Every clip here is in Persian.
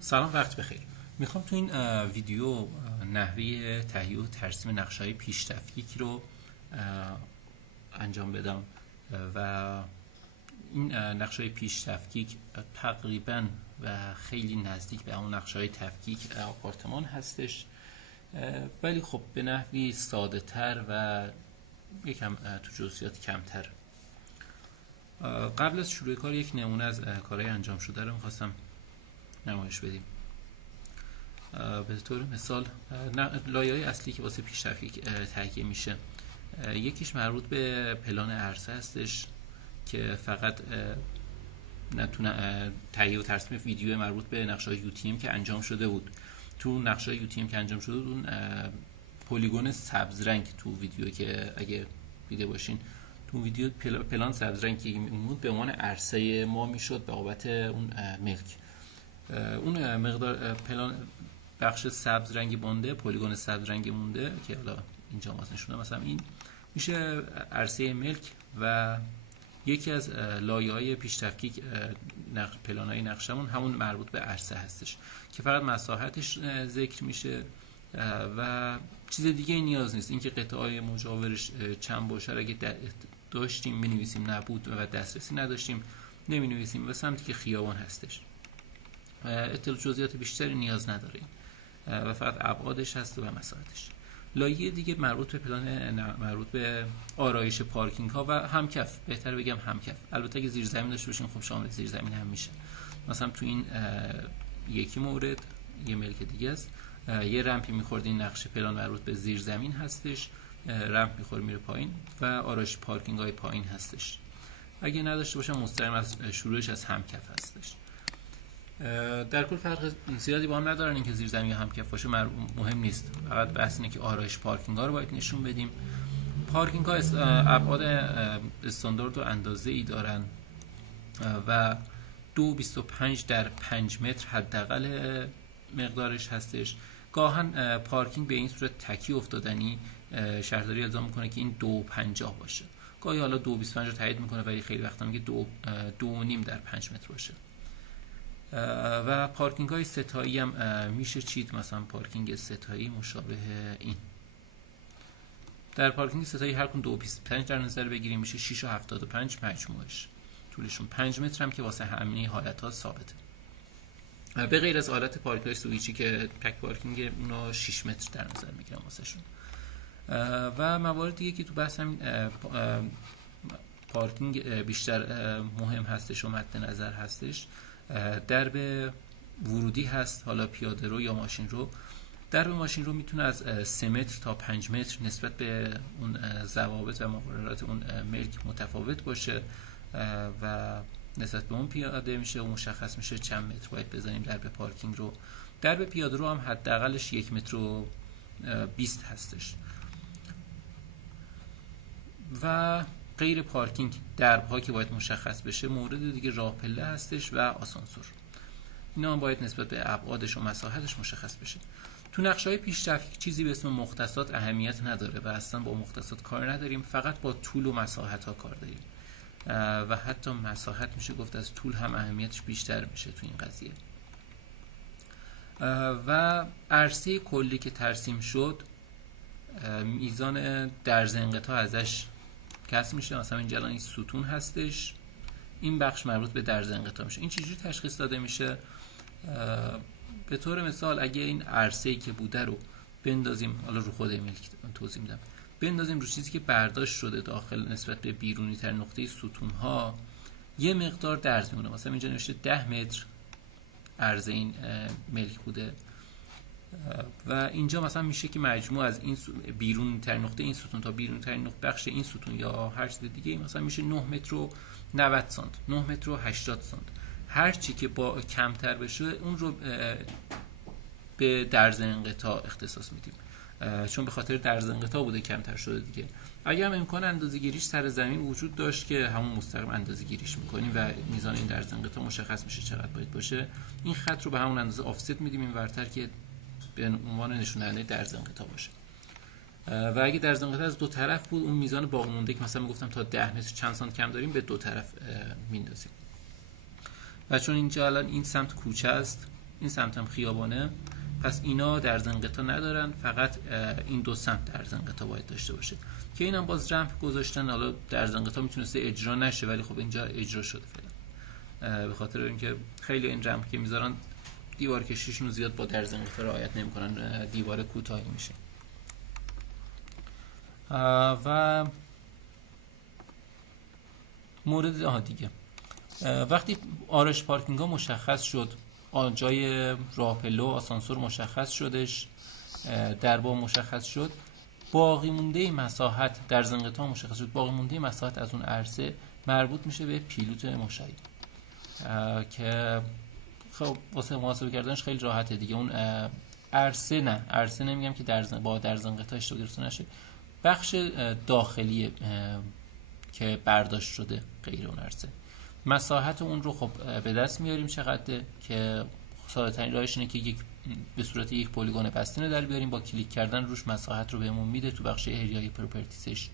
سلام، وقت بخیر. میخوام تو این ویدیو نحوه تهیه و ترسیم نقشه‌های پیش تفکیک رو انجام بدم و این نقشه‌های پیش تفکیک تقریبا و خیلی نزدیک به اون نقشه‌های تفکیک آپارتمان هستش، ولی خب به نحوی ساده تر و یکم تو جزئیات کمتر. قبل از شروع کار یک نمونه از کارهای انجام شده رو میخواستم نمایش بدیم. به طور مثال لایه‌های اصلی که واسه پیش تفکیک تهیه میشه، یکیش مربوط به پلان عرصه هستش که فقط تهیه و ترسیم ویدیو مربوط به نقشه UTM که انجام شده بود. تو نقشه UTM که انجام شده بود، اون پلیگون سبز رنگ تو ویدیو که اگه دیده باشین، تو ویدیو پلان سبز رنگی بود به عنوان عرصه ما میشد به بابت اون ملک. اون مقدار پلان بخش سبز رنگی مونده، پلیگون سبز رنگی مونده که حالا اینجا واسه نشونه، مثلا این میشه عرصه ملک و یکی از لایه‌های پیش تفکیک پلان‌های نقشمون همون مربوط به عرصه هستش که فقط مساحتش ذکر میشه و چیز دیگه نیاز نیست. اینکه قطعه‌های مجاورش چند باشه اگه داشتیم می‌نویسیم، نبود و دسترسی نداشتیم نمی‌نویسیم، و سمتی که خیابان هستش اطلاع جزئیات بیشتری نیاز نداریم و فقط ابعادش هست و مساحتش. لایه دیگه مربوط به مربوط به آرایش پارکینگ ها و همکف، بهتر بگم همکف. البته اگه زیر زمین داشته باشین خب شامل زیر زمین هم میشه. مثلا تو این یکی مورد یه ملک دیگه است، یه رمپی میخورد، این نقشه پلان مربوط به زیر زمین هستش، رمپ میخوره میره پایین و آرایش پارکینگ های پایین هستش. اگه نداشته باشم مستقیم از شروعش از همکف هستش. در کل فرق زیادی با هم ندارن، اینکه زیر زمین یا همکف باشه مهم نیست، فقط بحث اینه که آرایش پارکینگ ها رو باید نشون بدیم. پارکینگ ها ابعاد استاندارد و اندازه ای دارن و 2.25 در 5 متر حداقل مقدارش هستش. گاهن پارکینگ به این صورت تکی افتادنی شهرداری الزام میکنه که این 2.50 باشه، گاهی حالا 2.25 رو تایید میکنه، ولی خیلی وقتا میگه 2.5 در 5 متر باشه. و پارکینگ های ستایی هم میشه چید، مثلا پارکینگ ستایی مشابه این. در پارکینگ ستایی هر کدوم 2.25 در نظر بگیریم میشه 6.75 مجموعش. طولشون 5 متر هم که واسه همه حالت ها ثابته، به غیر از حالت پارکینگ های سویچی که تک پارکینگ اونا 6 متر در نظر میگیرم واسه شون. و موارد دیگه که تو بحث هم پارکینگ بیشتر مهم هستش و مد نظر هستش، درب ورودی هست، حالا پیاده رو یا ماشین رو. درب ماشین رو میتونه از 3 متر تا 5 متر نسبت به اون ضوابط و مقررات اون ملک متفاوت باشه و نسبت به اون پیاده میشه و مشخص میشه چند متر باید بزنیم درب پارکینگ رو. درب پیاده رو هم حداقلش 1 متر و 20 هستش. و غیر پارکینگ درب‌ها که باید مشخص بشه، مورد دیگه راه پله هستش و آسانسور. اینا هم باید نسبت به ابعادش و مساحتش مشخص بشه. تو نقشه‌های پیش تفکیک چیزی به اسم مختصات اهمیت نداره و اصلا با مختصات کار نداریم، فقط با طول و مساحت ها کار داریم و حتی مساحت میشه گفت از طول هم اهمیتش بیشتر میشه تو این قضیه. و عرصه کلی که ترسیم شد، میزان درز انقطاع ازش کسر میشه. مثلا اینجا الان این ستون هستش، این بخش مربوط به درز انقطاع میشه. این چجوری تشخیص داده میشه؟ به طور مثال اگه این عرصه‌ای که بوده رو بندازیم، حالا رو خود ملک توضیح میدم، بندازیم رو چیزی که برداشت شده داخل نسبت به بیرونی تر نقطه ستون ها، یه مقدار درز میمونه. مثلا اینجا نوشته 10 متر عرض این ملک بوده و اینجا مثلا میشه که مجموع از این بیرون ترین نقطه این ستون تا بیرون ترین نقطه بخش این ستون یا هر چیز دیگه مثلا میشه 9 متر و 90 سانت، 9 متر و 80 سانت. هر چی که با کمتر بشه اون رو به درز انقطاع اختصاص میدیم، چون به خاطر درز انقطاع بوده کمتر شده دیگه. اگه هم امکان اندازه‌گیریش سر زمین وجود داشت که همون مستقیم اندازه‌گیریش میکنیم و میزان این درز انقطاع مشخص میشه چقدر باید باشه، این خط رو به همون اندازه آفست میدیم این ورتر که به عنوان نشون دهنده درز انقطاع باشه. و اگه درز انقطاع از دو طرف بود، اون میزان باقی مونده که مثلا میگفتم تا 10 متر چند سانت کم داریم، به دو طرف میندازیم. و چون اینجا الان این سمت کوچه است این سمت هم خیابانه، پس اینا درزن قطع ندارن، فقط این دو سمت درزن قطع باید داشته باشه که اینم باز رمپ گذاشتن. حالا درزن قطع میتونسته اجرا نشه ولی خب اینجا اجرا شده فعلا، به خاطر اینکه خیلی این رمپ که میذارن دیوار کشیشون زیاد با درزن قطع رعایت نمیکنن، دیوار کوتاهی میشه. و مورد دیگه، وقتی آرش پارکینگ ها مشخص شد، جای راهپله و آسانسور مشخص شدش، دربا مشخص شد، باقی مونده مساحت در زنقطاع مشخص شد، باقی مونده مساحت از اون عرصه مربوط میشه به پیلوت مشایی که خب واسه محاسبه کردنش خیلی راحته دیگه. اون عرصه نمیگم که با در زنقطاع اشتباه گرفته نشه، بخش داخلی که برداشت شده غیر اون عرصه، مساحت اون رو خب به دست میاریم چقدره که ساده ترین راهش اینه که به صورت یک پلیگون بستین در بیاریم، با کلیک کردن روش مساحت رو بهمون میده تو بخش اریای پروپرتیزش.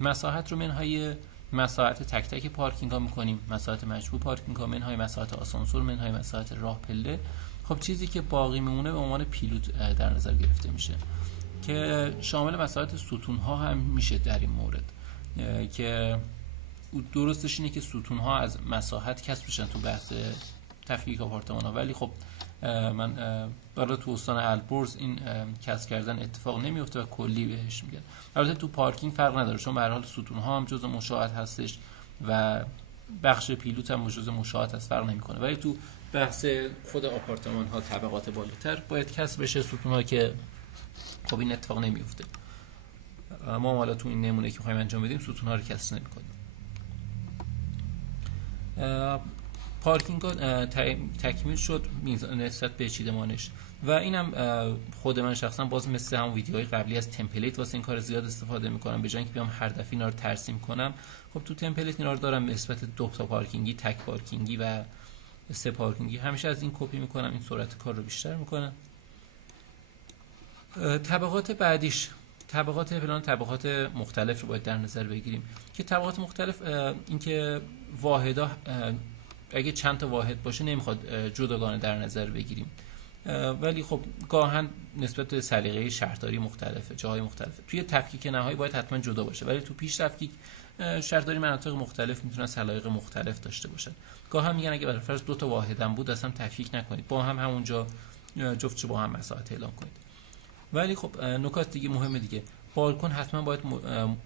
مساحت رو منهای مساحت تک تک پارکینگ ها میکنیم، مساحت مجموع پارکینگ ها منهای مساحت آسانسور منهای مساحت راه پله. خب چیزی که باقی میمونه به عنوان پیلوت در نظر گرفته میشه که شامل مساحت ستون ها هم میشه در این مورد، که درستش اینه که ستون ها از مساحت کسب میشن تو بحث تفکیک آپارتمان ها، ولی خب من برای تو استان البرز این کسب کردن اتفاق نمیفته و کلی بهش میگن. البته تو پارکینگ فرق نداره چون به هر حال ستون ها هم جزء مشاهد هستش و بخش پیلوت هم جزء مشاهد هست، فرق نمیکنه. ولی تو بحث خود آپارتمان ها طبقات بالاتر باید کسب بشه ستون ها که خب این اتفاق نمیفته. ما حالا تو این نمونه که می‌خوایم انجام بدیم ستون ها رو کسر نمی‌کنیم. پارکینگ تکمیل شد نسبت به چیدمانش و اینم خود من شخصا باز مثل هم ویدیوهای قبلی از تمپلیت واسه این کار زیاد استفاده میکنم. به جای اینکه بیام هر دفعه اینا رو ترسیم کنم، خب تو تمپلیت اینا رو دارم نسبت 2 تا پارکینگی، تک پارکینگی و 3 پارکینگی، همیشه از این کپی میکنم، این سرعت کار رو بیشتر میکنه. طبقات بعدیش طبقات مختلف رو باید در نظر بگیریم که طبقات مختلف اینکه واحدا اگه چند تا واحد باشه نمیخواد جداگانه در نظر بگیریم، ولی خب گاهن نسبت به سلیقه شهرداری مختلفه، جاهای مختلفه. توی تفکیک نهایی باید حتما جدا باشه، ولی تو پیش تفکیک شهرداری مناطق مختلف میتونن سلایق مختلف داشته باشن. گاهن میگن اگه برای فرض 2 تا واحدم بود اصلا تفکیک نکنید، با هم همونجا جفتش با هم مساحت اعلام کنید. ولی خب نکات دیگه مهمه دیگه، بالکن حتما باید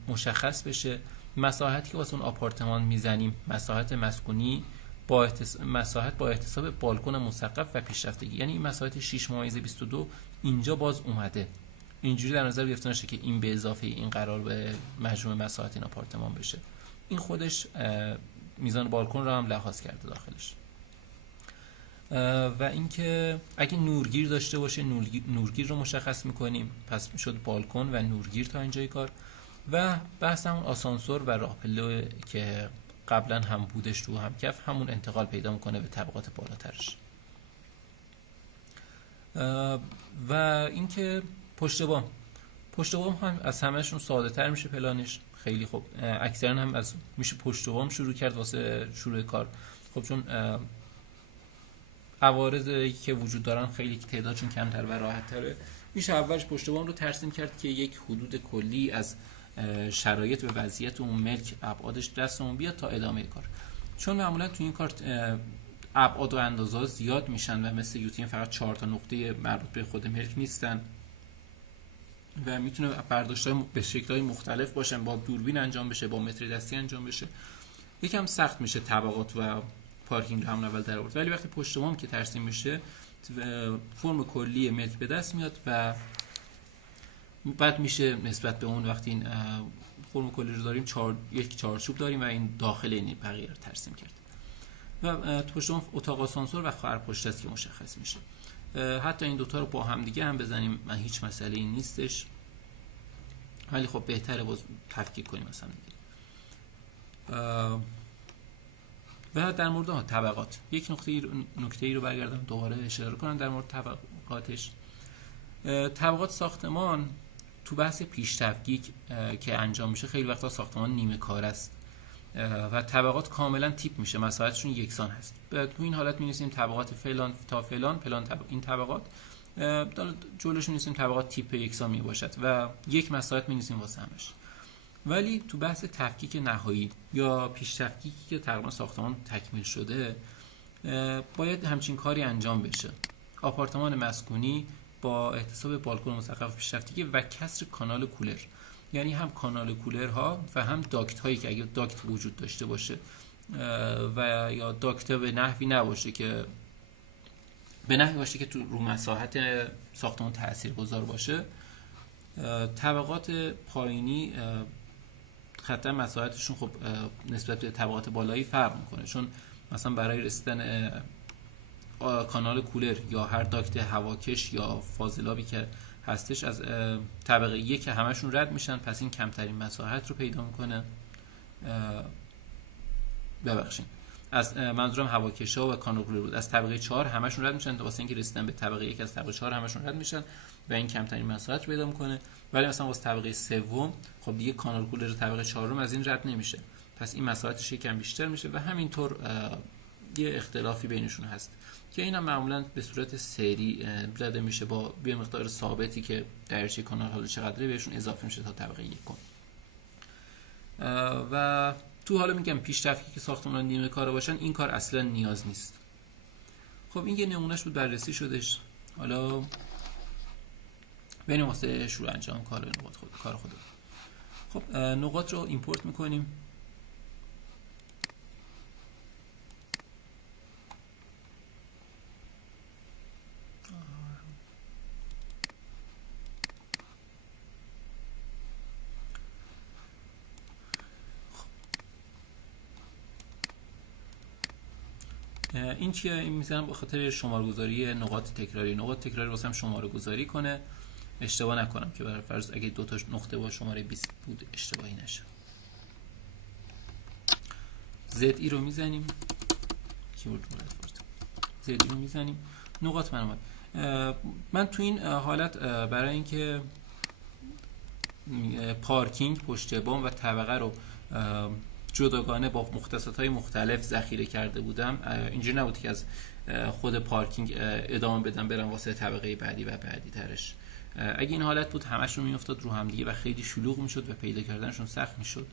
مشخص بشه. مساحتی که واسه اون آپارتمان میزنیم مساحت مسکونی مساحت با احتساب بالکن مسقف و پیشرفتگی، یعنی این مساحت 6/22 اینجا باز اومده، اینجوری در نظر گرفته نشه که این به اضافه این قرار به مجموع مساحت این آپارتمان بشه. این خودش میزان بالکن رو هم لحاظ کرده داخلش. و اینکه اگه نورگیر داشته باشه نورگیر رو مشخص میکنیم، پس میشد بالکن و نورگیر تا اینجای کار. و بحث همون آسانسور و راه پله که قبلا هم بودش رو هم کف، همون انتقال پیدا میکنه به طبقات بالاترش. و اینکه پشت بام هم از همهشون ساده تر میشه پلانش، خیلی خوب. اکثرا هم از میشه پشت بام شروع کرد واسه شروع کار، خب چون عوارضی که وجود دارن خیلی تعدادشون کمتر و راحت تره، میشه اولش پشت بام رو ترسیم کرد که یک حدود کلی از شرایط و وضعیت اون ملک ابعادش دستمون بیاد تا ادامه کار. چون معمولا تو این کار ابعاد و اندازه‌ها زیاد میشن و مثل یوتیم فقط 4 تا نقطه مربوط به خود ملک نیستن و میتونه برداشت‌های به شکل‌های مختلف باشن، با دوربین انجام بشه، با متر دستی انجام بشه، یکم سخت میشه طبقات و پارکینگ رو همون اول در آورد. ولی وقتی پشت بام که ترسیم میشه فرم کلی ملک به دست میاد و بعد میشه نسبت به اون وقتی این فرم کلی رو داریم یک چارچوب داریم و این داخل این بقیه رو ترسیم کرد. و پشت بام اتاق آسانسور و خواهر پشت است که مشخص میشه. حتی این دوتا رو با هم دیگه هم بزنیم من هیچ مسئله این نیستش، ولی خب بهتره باز تفکیک کنیم مثلا دیگه. و در مورد طبقات یک نکته ای رو برگردم دوباره اشاره کنم در مورد طبقاتش. طبقات ساختمان تو بحث پیش تفکیک که انجام میشه خیلی وقتا ساختمان نیمه کار است و طبقات کاملا تیپ میشه، مساحتشون یکسان هست. تو این حالت می‌نویسیم طبقات فلان تا فلان این طبقات جلوشون می‌نویسیم طبقات تیپ یکسان میباشد و یک مساحت می‌نویسیم واسه همش. ولی تو بحث تفکیک نهایی یا پیش تفکیکی که تقریبا ساختمان تکمیل شده، باید همچین کاری انجام بشه. آپارتمان مسکونی با احتساب بالکن مسقف پیش تفکیکی و کسر کانال کولر، یعنی هم کانال کولرها و هم داکت هایی که اگه داکت وجود داشته باشه و یا داکت به نحوی نباشه که تو رو مساحت ساختمان تاثیرگذار باشه، طبقات پایینی خطا مساحتشون خب نسبت به طبقات بالایی فرق میکنه، چون مثلا برای رسیدن کانال کولر یا هر داکت هواکش یا فاضلابی که هستش از طبقه یک که همشون رد میشن، پس این کمترین مساحت رو پیدا میکنه. ببخشید، از منظورم هواکش‌ها و کانال کولر بود. از طبقه 4 همشون رد میشن واسه اینکه رسیدن به طبقه 1 از طبقه 4 همشون رد میشن و این کمترین مساحت رو پیدا میکنه. ولی مثلا واسه طبقه 3 خب دیگه کانال کولر طبقه 4 از این رد نمیشه، پس این مساحتش یکم بیشتر میشه و همینطور یه اختلافی بینشون هست که اینا معمولا به صورت سری زده میشه با یه مقدار ثابتی که دریچه کانال حالا چقدره بهشون اضافه میشه تا طبقه 1. و تو حالا میگم پیش تفکیک که ساختمان نیمه کاره باشن، این کار اصلا نیاز نیست. خب این یه نمونهش بود، بررسی شدش. حالا بریم واسه شروع انجام کار خود. خب نقاط رو ایمپورت میکنیم. این چیه؟ این میذارم به خاطر شماره‌گذاری نقاط تکراری واسه هم شماره گذاری کنه، اشتباه نکنم که برای فرض اگه دو تا نقطه با شماره 20 بود اشتباهی نشه. ZE رو میزنیم، کیورد ZE رو میزنیم، نقاط من اومد. من تو این حالت برای اینکه پارکینگ، پشت بام و طبقه رو جداگانه با مختصات‌های مختلف ذخیره کرده بودم، اینجوری نبود که از خود پارکینگ ادامه بدم برم واسه طبقه بعدی و بعدی ترش. اگه این حالت بود همشون میافتاد رو هم دیگه و خیلی شلوغ میشد و پیدا کردنشون سخت میشد.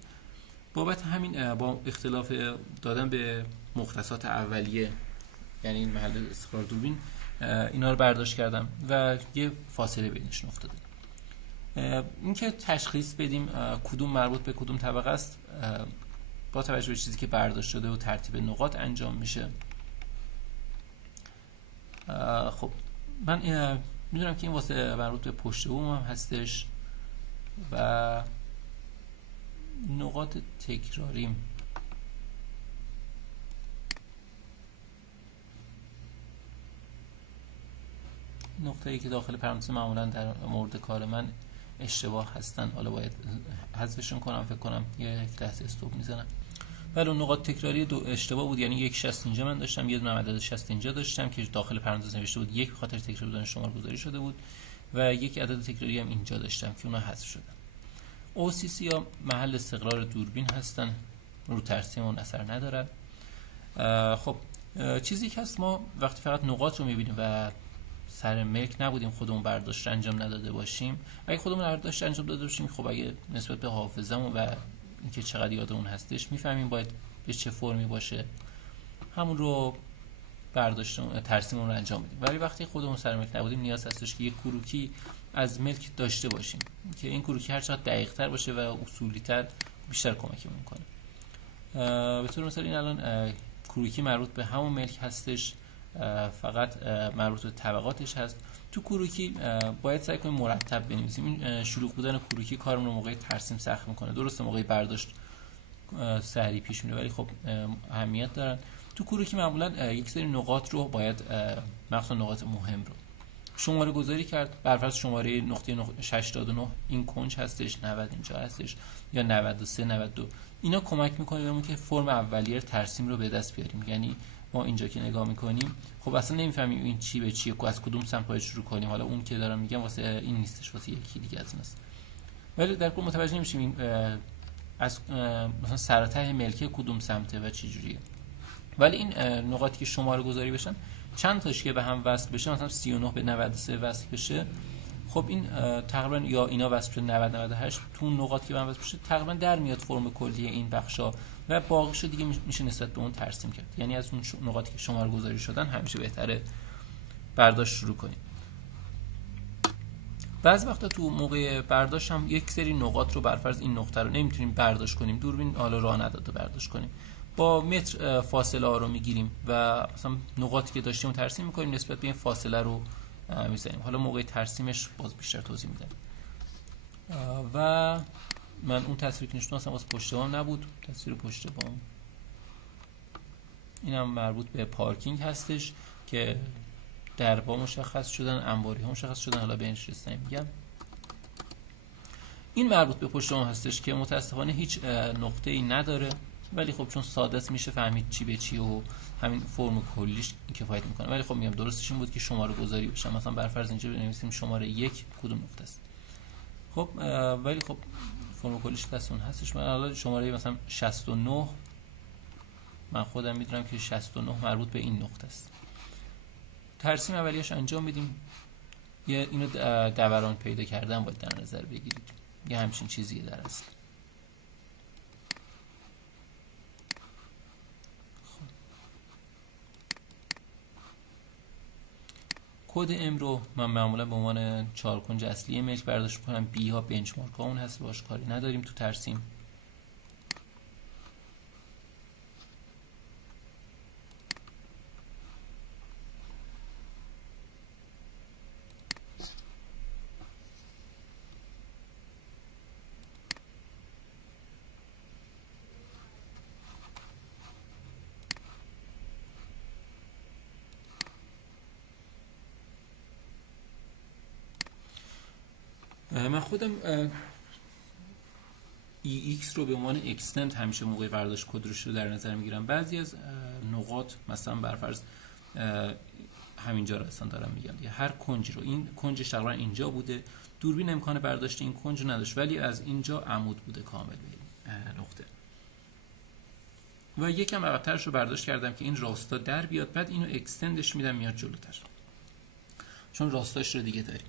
بابت همین با اختلاف دادن به مختصات اولیه، یعنی این محل استقرار دوربین، اینا رو برداشت کردم و یه فاصله بینشون افتاده. اینکه تشخیص بدیم کدوم مربوط به کدوم طبقه است با توجه به چیزی که برداشت شده و ترتیب نقاط انجام میشه. خب من میدونم که این واسه مربوط به پشت بوم هم هستش و نقاط تکراریم نقطه‌ای که داخل پرانتز معمولا در مورد کار من اشتباه هستن، حالا باید حذفشون کنم. فکر کنم یک لحظه استوب میزنم. ولی اون نقاط تکراری دو اشتباه بود، یعنی یک 60 اینجا من داشتم، یه دونه عدد 60 اینجا داشتم که داخل پرانتز نوشته بود یک، به خاطر تکرار بودن شماره گذاری شده بود، و یک عدد تکراری هم اینجا داشتم که اونها حذف شدن. OCC یا محل استقرار دوربین هستن، رو ترسیم اون اثر نداره. خب چیزی که هست، ما وقتی فقط نقاط رو میبینیم و سر ملک نبودیم، خودمون برداشت انجام نداده باشیم، اگه خودمون برداشت انجام داده باشیم، خب اگه نسبت به حافظه‌مون و اینکه چقدر یادمون هستش میفهمیم باید به چه فرمی باشه، همون رو برداشت ترسیمون رو انجام بدیم. ولی وقتی خودمون سر ملک نبودیم نیاز هستش که یک کروکی از ملک داشته باشیم که این کروکی هر چقدر دقیق‌تر باشه و اصولی‌تر بیشتر کمکمون می‌کنه. به طور مثال این الان کروکی مربوط به همون ملک هستش، فقط مربوط به طبقاتش هست. تو کروکی باید سعی کنیم مرتب بنویسیم. این شلوغ بودن کروکی کارمون رو موقع ترسیم سخت میکنه. درسته موقع برداشت سریع پیش میره ولی خب اهمیت دارن. تو کروکی معمولا یک سری نقاط رو باید، مخصوصا نقاط مهم رو شماره گذاری کرد. بر فرض شماره نقطه 69 این کنج هستش، 90 اینجا هستش، یا 93 92. اینا کمک میکنه بهمون که فرم اولیه ترسیم رو به دست بیاریم. یعنی ما اینجا که نگاه میکنیم خب اصلا نمیفهمیم این چی به چیه، از کدوم سمت باید شروع کنیم. حالا اون که دارم میگم واسه این نیستش، واسه یکی دیگه از ایناست. ولی در کل متوجه نمیشیم این از مثلا سر ته ملکه کدوم سمته و چه جوریه. ولی این نقاطی که شماره گذاری بشن چند تاش که به هم وصل بشه، مثلا 39 به 93 وصل بشه، خب این تقریبا یا اینا وصل بشه 90 98 تو نقاط که به هم وصل بشه تقریبا در میاد فرم کلی این بخشا و باقیشو دیگه میشه نسبت به اون ترسیم کرد. یعنی از اون نقاطی که شماره گذاری شدن همیشه بهتره برداشت شروع کنیم. بعضی وقتا تو موقع برداشت هم یک سری نقاط رو برفرض این نقطه رو نمیتونیم برداشت کنیم، دوربین حالا راه نداده برداشت کنیم، با متر فاصله ها رو میگیریم و مثلا نقاطی که داشتیم رو ترسیم میکنیم، نسبت به این فاصله رو میزنیم. حالا موقع ترسیمش باز بیشتر توضیح میدم. و من اون تصویر که نشون اصلا واسه پشت بام نبود، تصویر پشت بام اینم مربوط به پارکینگ هستش که دربا مشخص شدن، انباری ها مشخص شدن، حالا به اینش رسیدیم میگم. این مربوط به پشت بام هستش که متاسفانه هیچ نقطه ای نداره، ولی خب چون ساده است میشه فهمید چی به چی و همین فرم کلیش کفایت میکنه. ولی خب میگم درستش این بود که شماره گذاری بشه، مثلا برفرض اینجا بنویسیم شماره 1 کدوم نقطه است. خب ولی خب فرم کلیش دست اون هستش. من حالا شماره مثلا 69 من خودم میدونم که 69 مربوط به این نقطه است. ترسیم اولیش انجام میدیم. یه اینو دوران پیدا کردن باید در نظر بگیرید، یه همچین چیزیه در اصل. کد ام رو من معمولا به عنوان 4 کنج اصلی ملک برداشت می‌کنم. بی ها بنچمارک ها اون هست، باش کاری نداریم تو ترسیم. من خودم EX رو به عنوان اکستند همیشه موقع برداشت کد رو در نظر میگیرم. بعضی از نقاط مثلا برفرض همینجا رو اصلا دارم میگم دیگه، هر کنجی رو، این کنجش تقریبا اینجا بوده، دوربین امکان برداشت این کنج رو نداشت، ولی از اینجا عمود بوده کامل به نقطه و یکم عقب‌ترش رو برداشت کردم که این راستا در بیاد، بعد اینو اکستندش میدم میاد جلوتر چون راستاش رو دیگه داریم.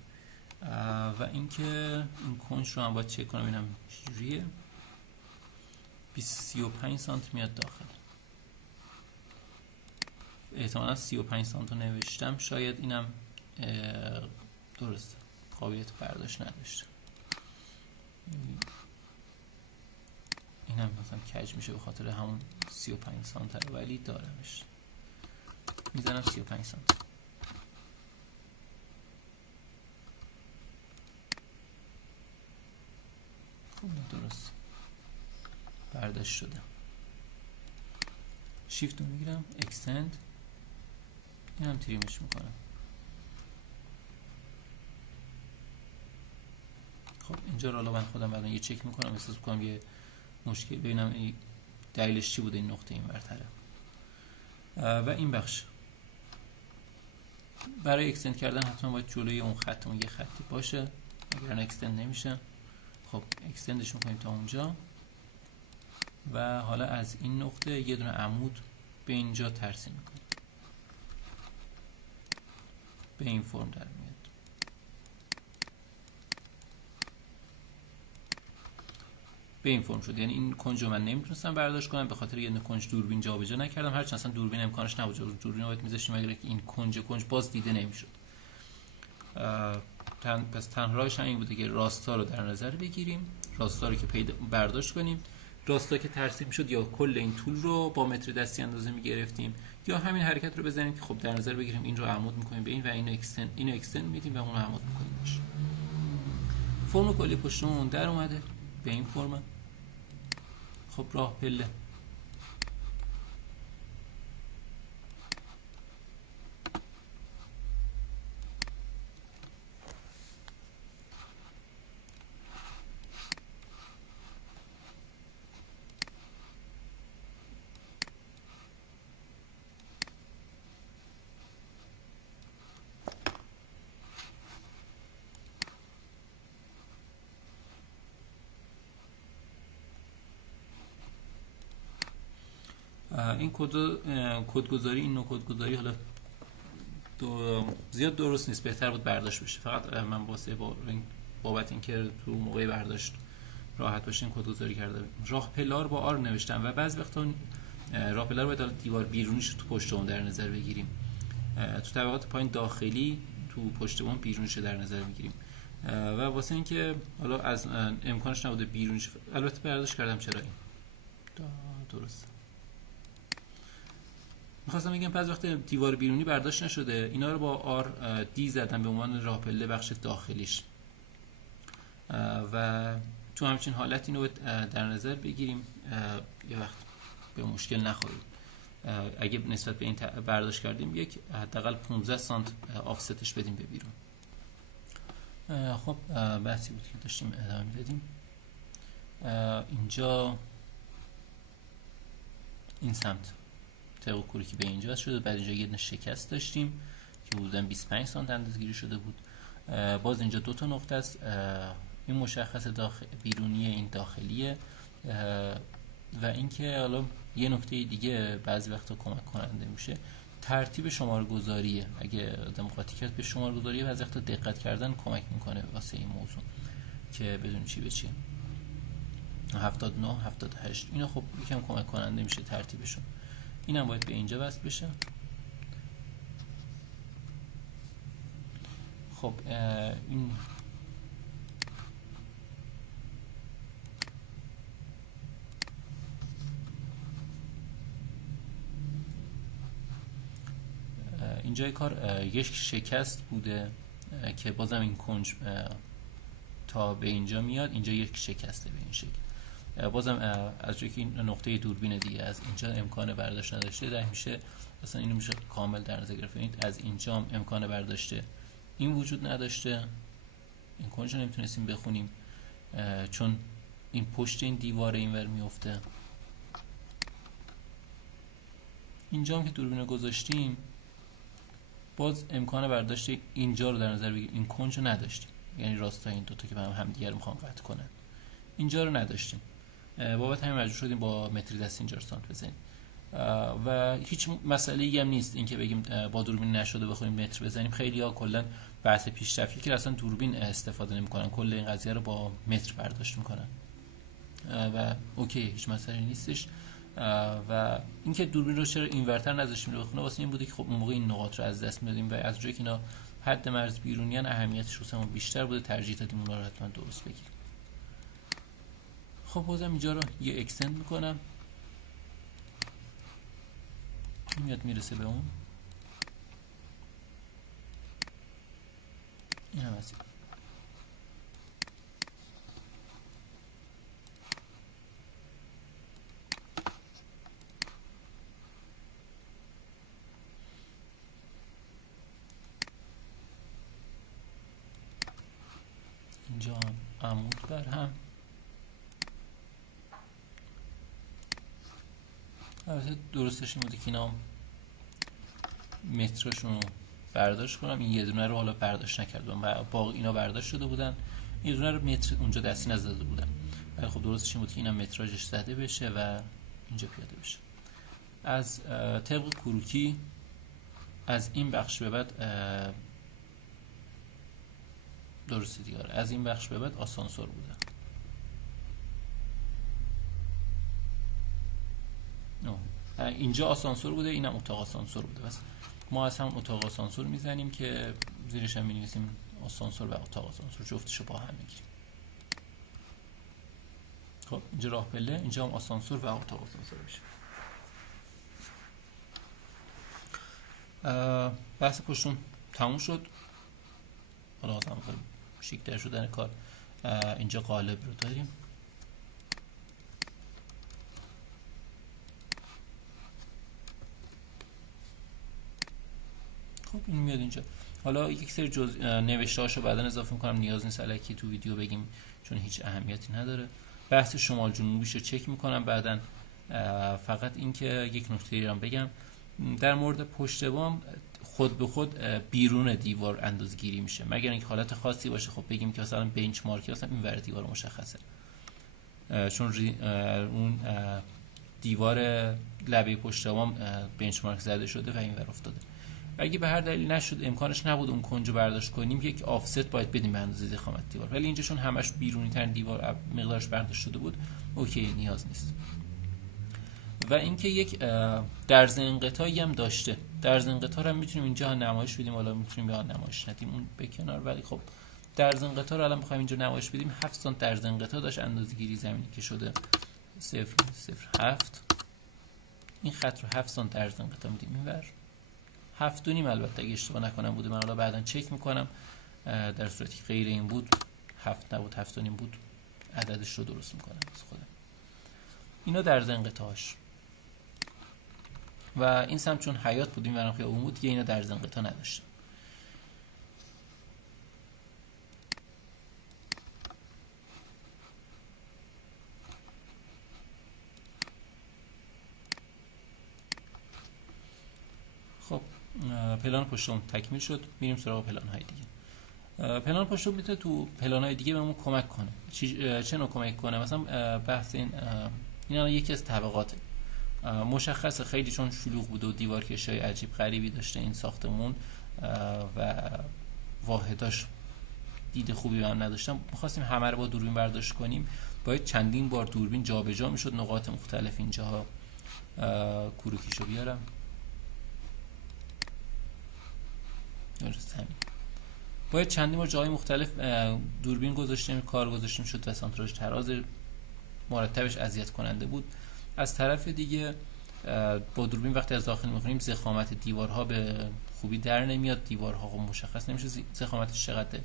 و اینکه این کنج رو هم باید چک کنم ببینم چجوریه. 35 سانت میاد داخل، احتمالا 35 سانت رو نوشتم، شاید اینم درست قابلیت برداشت نداشته، اینم مثلا کج میشه به خاطر همون 35 سانت رو، ولی دارمش، میزنم 35 سانت. درست برداشت شده. شیفت رو میگیرم اکستند، این هم تریمش میکنم. خب اینجا رو من خودم بعدا یه چک میکنم، احساس میکنم یه مشکل، ببینم این دلیلش چی بوده این نقطه این برتره. و این بخش برای اکستند کردن حتما باید جلوی اون خط اون یه خطی باشه، اگر اکستند نمیشه. خب اکستندش میکنیم تا اونجا و حالا از این نقطه یه دونه عمود به اینجا ترسیم میکنیم، به این فرم در میاد. به این فرم شد، یعنی این کنج رو من نمیتونستم برداشت کنم به خاطر یه کنج دوربین جابجا نکردم، هرچند اصلا دوربین امکانش نبود، دوربین رو باید میذاشتیم اگر این کنج باز دیده نمیشد. پس تنها راهش همین بوده که راستا رو در نظر بگیریم، راستا رو که برداشت کنیم. راستا که ترسیم شد یا کل این طول رو با متر دستی اندازه میگرفتیم یا همین حرکت رو بزنیم که خب در نظر بگیریم این رو عمود میکنیم به این و اینو اکستند میدیم و اون رو عمود میکنیم باشه. فرم کلی پشتمون در اومده به این فرم. خب راه پله این کدگذاری، این نوع کدگذاری حالا زیاد درست نیست، بهتر بود برداشت بشه. فقط من واسه بابت اینکه تو موقع برداشت راحت باشین کدگذاری کرده. راه پلار با آر نوشتم و بعضی وقتا راه پلار باید دیوار بیرونیش رو تو پشت بوم در نظر بگیریم. تو طبقات پایین داخلی، تو پشت بوم بیرونیش در نظر میگیریم و واسه اینکه حالا از امکانش نبوده بیرونیش، البته برداشت کردم. چرا این درست میخواستم بگم بعضی وقت دیوار بیرونی برداشت نشده، اینا رو با آر دی زدم به عنوان راه پله بخش داخلیش و تو همچین حالت اینو در نظر بگیریم. یه وقت به مشکل نخورید. اگه نسبت به این برداشت کردیم یک حداقل 15 سانت آفستش بدیم به بیرون. خب بحثی بود که داشتیم ادامه میدادیم. اینجا این سمت طبق کوریکی به اینجا شده، بعد اینجا یه شکست داشتیم که حدوداً 25 سانت اندازه‌گیری شده بود. باز اینجا دو تا نقطه است، این مشخص بیرونی، این داخلیه و اینکه حالا یه نکته دیگه بعضی وقتا کمک کننده میشه ترتیب شماره گذاریه. اگه آدم قاطی کرد به شماره گذاری بعضی وقتا دقت کردن کمک میکنه واسه این موضوع که بدون چی به چی. 79 78 اینا خب یکم کمک کننده میشه ترتیبشون. اینم باید به اینجا وصل بشه. خب این اینجای کار یک شکست بوده که بازم این کنج تا به اینجا میاد، اینجا یک شکسته به این شکل. بازم از جایی که این نقطه دوربین دیگه از اینجا امکان برداشت نداشته، در میشه اصلا اینو میشه کامل در نظر گرفت. از اینجا هم امکان برداشته این وجود نداشته، این کنج رو نمیتونستیم بخونیم چون این پشت این دیواره اینور میفته. اینجا هم که دوربین رو گذاشتیم باز امکان برداشت اینجا رو در نظر بگیریم، این کنج رو نداشتیم، یعنی راستای این دوتا که هم دیگر رو میخوام قطع کنن اینجا رو نداشتیم. بابت همین مجبور شدیم با متری دست اینجا رو سانت بزنیم و هیچ مسئله‌ای هم نیست اینکه بگیم با دوربین نشده بخوایم متر بزنیم. خیلی‌ها کلا بحث پیشرفتی که اصلا دوربین استفاده نمی‌کنن، کل این قضیه رو با متر برداشت می‌کنن و اوکی، هیچ مسئله‌ای نیستش. و اینکه دوربین رو چرا اینورتر نذاشتیم رو بخونه واسه این بوده که خب اون موقع این نقاط رو از دست میدادیم و از جایی که اینا حد مرز بیرونیان اهمیتش واسمون بیشتر بوده ترجیح دادیم اونها رو حتما درست بگیریم. خب بازم اینجا رو یه اکستند میکنم، این میاد میرسه به اون، این هم از اینجا هم عمود بر هم. البته درستش این بوده که اینا مترشون رو برداشت کنم، این یه دونه رو حالا برداشت نکردم و باقی اینا برداشت شده بودن، یه دونه رو متر اونجا دستی نزده بودم. ولی خب درستش این بود که اینا متراژش زده بشه و اینجا پیاده بشه. از طبق کروکی از این بخش به بعد درسته دیگه، از این بخش به بعد آسانسور بوده. اینجا آسانسور بوده، اینم اتاق آسانسور بوده. بس ما از هم اتاق آسانسور میزنیم که زیرش هم می‌نویسیم آسانسور و اتاق آسانسور، جفتشو با هم میگیریم. خب اینجا راه پله، اینجا هم آسانسور و اتاق آسانسور میشه. بحث پشتون تموم شد. حالا مثلا شیک‌تر شدن کار، اینجا قالب رو داریم. خب این میاد اینجا. حالا یک سری نوشته‌هاشو بعداً اضافه می‌کنم، نیاز نیست الکی تو ویدیو بگیم چون هیچ اهمیتی نداره. بحث شمال جنوبیشو چک می‌کنم بعداً. فقط اینکه یک نکته رو بگم در مورد پشت بام، خود به خود بیرون دیوار اندازه‌گیری میشه مگر اینکه حالت خاصی باشه. خب بگیم که مثلا بنچ مارکی مثلا این ور دیوار مشخصه، چون اون دیوار لبه پشت بام بنچمارک زده شده و اینور افتاده. اگه به هر دلیل نشد، امکانش نبود اون کنج رو برداشت کنیم، یک آفست باید بدیم به اندازه ضخامت دیوار. ولی اینجا چون همش بیرونی تر دیوار مقدارش برداشت شده بود، اوکی، نیاز نیست. و اینکه یک درز انقطاعی هم داشته. درز انقطاع رو میتونیم اینجا نمایش بدیم، حالا میتونیم یا نمایش ندیم اون به کنار، ولی خب درز انقطاع رو الان بخوایم اینجا نمایش بدیم، 7 سانت درز انقطاع داشت اندازه‌گیری زمینی که شده 0.07. این خط رو 7 سانت درز انقطاع میدیم اینور. 7.5 البته اگه اشتباه نکنم بوده، من حالا بعداً چک میکنم. در صورتی که غیر این بود، 7 نبود 7.5 بود، عددش رو درست میکنم از خودم. اینا درز انقطاعش. و این سمت چون حیاط بود، این ورم خیابون بود، دیگه اینا درز انقطاع نداشتن. خب پلان پشت بام تکمیل شد، میریم سراغ پلان های دیگه. پلان پشت بام میتونه تو پلان های دیگه بهمون کمک کنه. چه نوع کمک کنه؟ مثلا بحث این الان یکی از طبقاته، مشخصه خیلی چون شلوغ بود و دیوار کشای عجیب غریبی داشته این ساختمون و واحداش دید خوبی هم نداشتم، می‌خواستیم همه رو با دوربین برداشت کنیم، باید چندین بار دوربین جابجا میشد، نقاط مختلف اینجاها کروکیشو بیارم. باید چندین بار جای مختلف دوربین گذاشتیم، کار گذاشتیم شد و سانتراژ تراز مرتبش اذیت کننده بود. از طرف دیگه با دوربین وقتی از داخل می‌کنیم ضخامت دیوارها به خوبی در نمیاد، دیوارها مشخص نمیشه ضخامتش چقدره.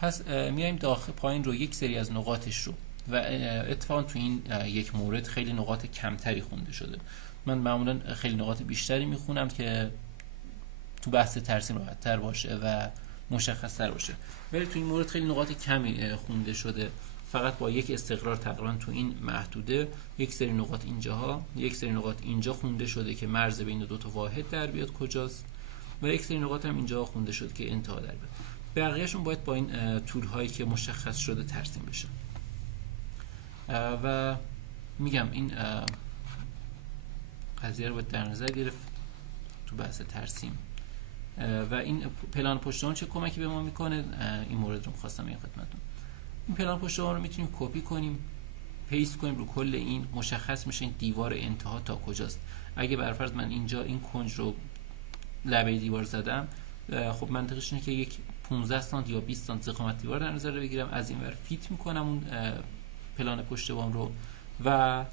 پس میایم داخل پایین رو یک سری از نقاطش رو، و اتفاقا تو این یک مورد خیلی نقاط کمتری خونده شده. من معمولا خیلی نقاط بیشتری میخونم که تو بحث ترسیم راحت‌تر باشه و مشخص‌تر باشه، ولی تو این مورد خیلی نقاط کمی خونده شده. فقط با یک استقرار تقریبا تو این محدوده یک سری نقاط اینجاها، یک سری نقاط اینجا خونده شده که مرز بین دو تا واحد در بیاد کجاست، و یک سری نقاط هم اینجا خونده شده که انتها در بیاد. بقیه‌شون باید با این طول هایی که مشخص شده ترسیم بشه. و میگم این قضیه رو باید در نظر گرفت تو بحث ترسیم. و این پلان پشت بام چه کمکی به ما میکنه؟ این مورد رو می‌خواستم بگم خدمتتون. این پلان پشت بام رو میتونیم کپی کنیم، پیست کنیم رو کل این، مشخص میشه این دیوار انتها تا کجاست. اگه برفرض من اینجا این کنج رو لبه دیوار زدم، خب منطقش اینه که یک 15 سانت یا 20 سانت ضخامت دیوار در نظر بگیرم، از این ور فیت میکنم اون پلان پشت بام رو و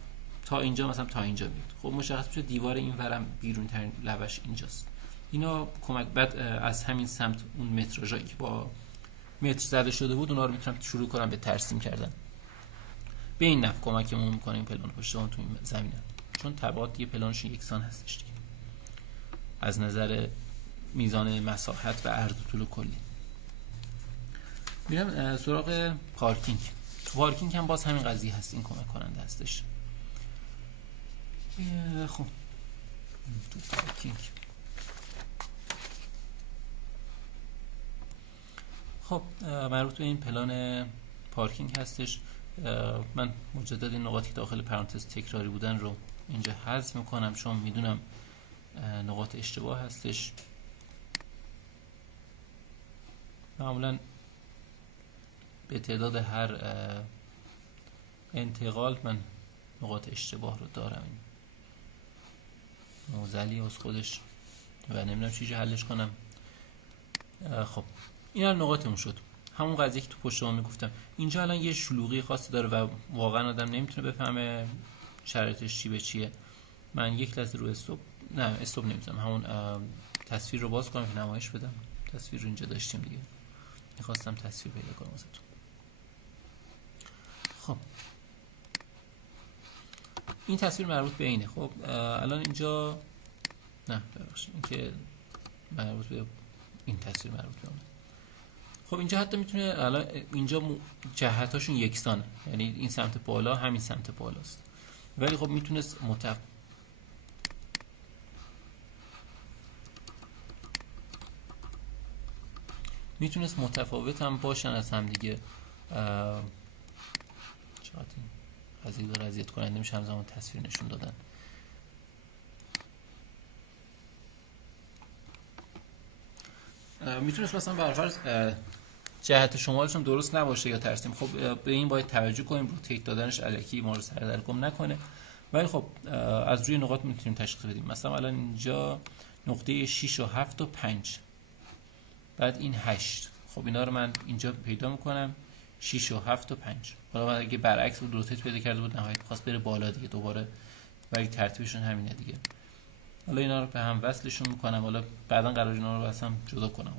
تا اینجا مثلا تا اینجا میاد. خب مشخص میشه دیوار این ورم بیرون ترین لبش اینجاست. اینا کمک. بعد از همین سمت اون متراژایی که با متر زده شده بود، اونا رو میتونم شروع کنم به ترسیم کردن. به این نحو کمکمون میکنه این پلان پشت بام تو این زمینه، چون طبقات دیگه پلانشون یکسان هستش دیگه از نظر میزان مساحت و عرض و طول کلی. میرم سراغ پارکینگ. تو پارکینگ هم باز همین قضیه هست، این کمک کننده هستش. خب تو پارکینگ خب مربوط به این پلان پارکینگ هستش. من مجدد این نقاطی که داخل پرانتز تکراری بودن رو اینجا حذف میکنم، چون میدونم نقاط اشتباه هستش. معمولا به تعداد هر انتقال من نقاط اشتباه رو دارم، این موزلی از خودش و نمیدونم چیزی حلش کنم. خب این هم نقاطمون شد. همون قضیه که تو پشت بام میگفتم، اینجا الان یه شلوغی خاصی داره و واقعا آدم نمیتونه بفهمه شرایطش چی به چیه. من یک لحظه رو استوب نمیتونم، همون تصویر رو باز کنم که نمایش بدم. تصویر رو اینجا داشتیم دیگه، میخواستم تصویر پیدا کنم واسهتون. خب این تصویر مربوط به اینه. خب الان اینجا نه ببخشید، این که مربوط به این تصویر مربوط به اونه. خب اینجا حتی میتونه الان اینجا جهتاشون یکسانه، یعنی این سمت بالا همین سمت بالاست، ولی خب میتونست متفاوت هم باشن از هم دیگه. چقدر این قضیه داره اذیت کننده میشه همزمان تصویر نشون دادن. میتونست مثلا برفرض جهت شمالشون درست نباشه یا ترسیم، خب به این باید توجه کنیم، روتیت دادنش الکی ما رو سردرگم نکنه. ولی خب از روی نقاط میتونیم تشخیص بدیم. مثلا الان اینجا نقطه 6 و 7 و 5، بعد این 8. خب اینا رو من اینجا پیدا میکنم، 6 و 7 و 5. حالا اگه برعکس بود روتیت پیدا کرده بود نهایت خواست بره بالا دیگه دوباره، ولی ترتیبشون همینه دیگه. حالا اینا رو به هم وصلشون میکنم، حالا بعدا قرار اینا رو واسم جدا کنم.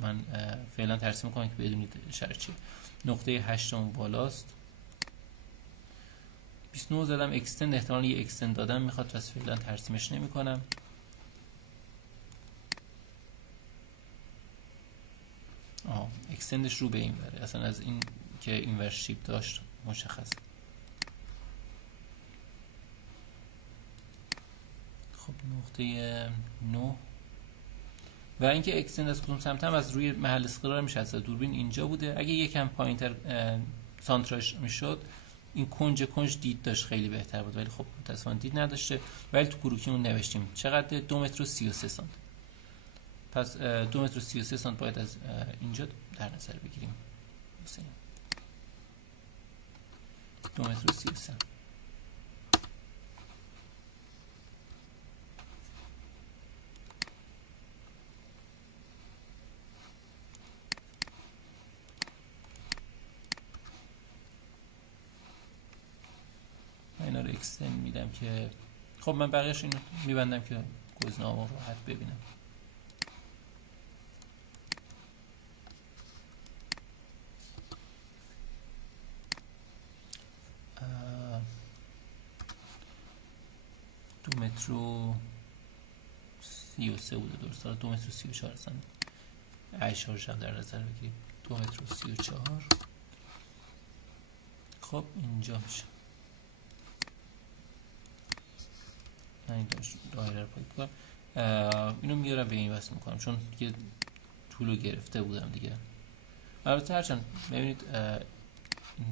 من فعلا ترسیم میکنم که بدونید شرط چیه. نقطه 8 اون بالاست، 29 زدم اکستند، احتمالاً یه اکستند دادم میخواد، پس فعلا ترسیمش نمیکنم. اکستندش رو به این بره، اصلا از این که این ور شیپ داشت مشخص. خب نقطه 9 و اینکه اکستند از کدوم سمت هم از روی محل استقرار میشه، از دوربین اینجا بوده. اگه یکم پایینتر سانتراژ میشد این کنج دید داشت خیلی بهتر بود، ولی خب متأسفانه دید نداشته. ولی تو کروکیمون نوشتیم چقدر، 2 متر و 33 سانت. پس 2 متر و 33 سانت باید از اینجا در نظر بگیریم. 2 متر و 33. اینا رو اکستند میدم که خب من بقیه‌اش اینو میبندم که گزینه‌ها رو راحت ببینم. دو متر و 33 بوده درست، 2 متر و 34 هستن. عیشارش هم در نظر بگیریم، 2 متر و 34. خب اینجا میشه. این دایره رو پاک کنم، اینو میارم به این وصل میکنم چون دیگه طولو گرفته بودم دیگه. البته هرچند ببینید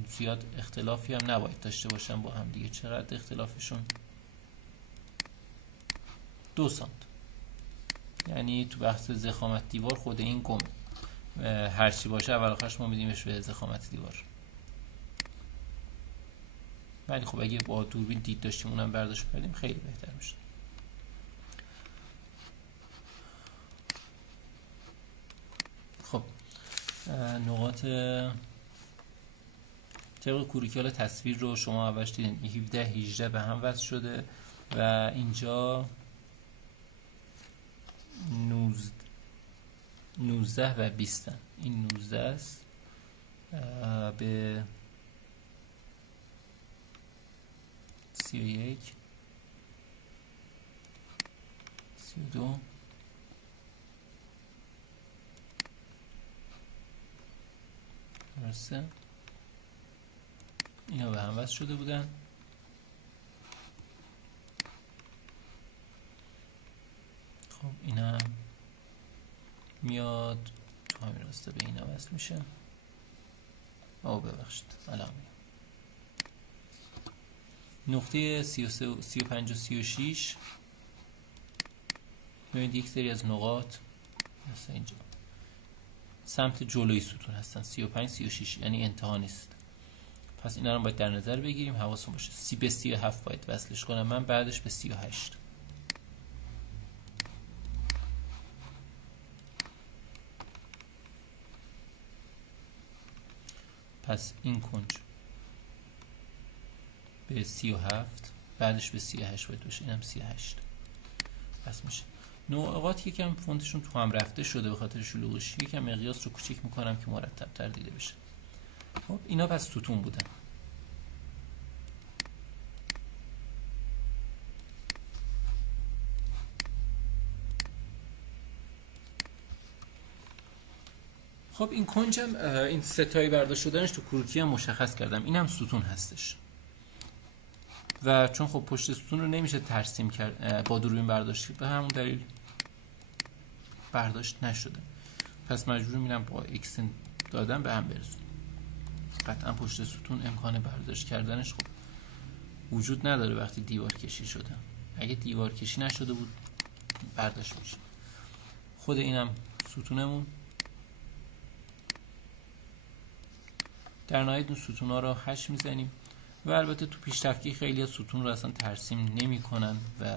زیاد اختلافی هم نباید داشته باشم با هم دیگه. چقدر اختلافشون؟ 2 سانت. یعنی تو بحث ضخامت دیوار خود این گم هرچی باشه اول آخرش ما میدیمش به ضخامت دیوار. ولی خب اگه با دوربین دید داشتیم اونم برداشت کردیم خیلی بهتر میشه. خب نقاط طبق کوریکال تصویر رو شما اولش دیدین 17 18 به هم وصل شده و اینجا 19 و 20. این 19 است به 31 32 درسته. اینا به هم وصل شده بودن. خب اینا میاد تو همین راسته به اینا وصل میشه. ببخشید الان نقطه 33 35 و 36 ببینید یک سری از نقاط مثلا اینجا سمت جلوی ستون هستن، 35 36، یعنی انتها نیست. پس اینا رو باید در نظر بگیریم، حواسون باشه. به 37 باید وصلش کنم من، بعدش به 38. پس این کنج به 37 بعدش به 38 باید باشه، اینم 38 پس میشه. نقاط یکم فونتشون تو هم رفته شده به خاطر شلوغش، یکم مقیاس رو کوچیک میکنم که مرتب تر دیده بشه. خب اینا پس ستون بودن. خب این کنجم این ستایی برداشت شدنش تو کروکی هم مشخص کردم، اینم ستون هستش و چون خب پشت ستون رو نمیشه ترسیم کرد با دوربین برداشت، به همون دلیل برداشت نشده. پس مجبور میرم با اکستند دادن به هم برسونم. قطعا پشت ستون امکان برداشت کردنش خب وجود نداره وقتی دیوار کشی شده. اگه دیوار کشی نشده بود برداشت میشه. خود اینم ستونمون در نهایت اون ستون ها رو هش میزنیم و البته تو پیش تفکیک خیلی از ستون رو اصلا ترسیم نمی کنن و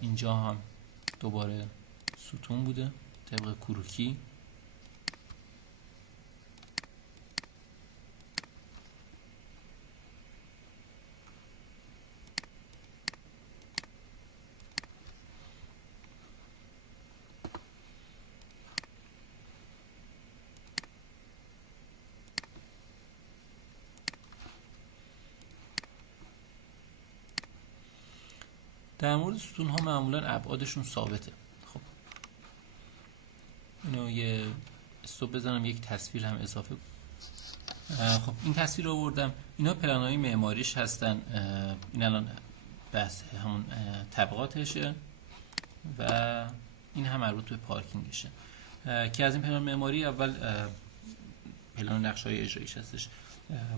اینجا هم دوباره ستون بوده طبق کروکی. در مورد ستون ها معمولا ابعادشون ثابته. خب اینو یه استوب بزنم، یک تصویر هم اضافه. خب این تصویر رو آوردم، اینا پلن های معماریش هستن. این الان بحث همون طبقاتشه و این هم مربوط به پارکینگشه که از این پلن معماری اول پلن نقشه های اجراییش هستش.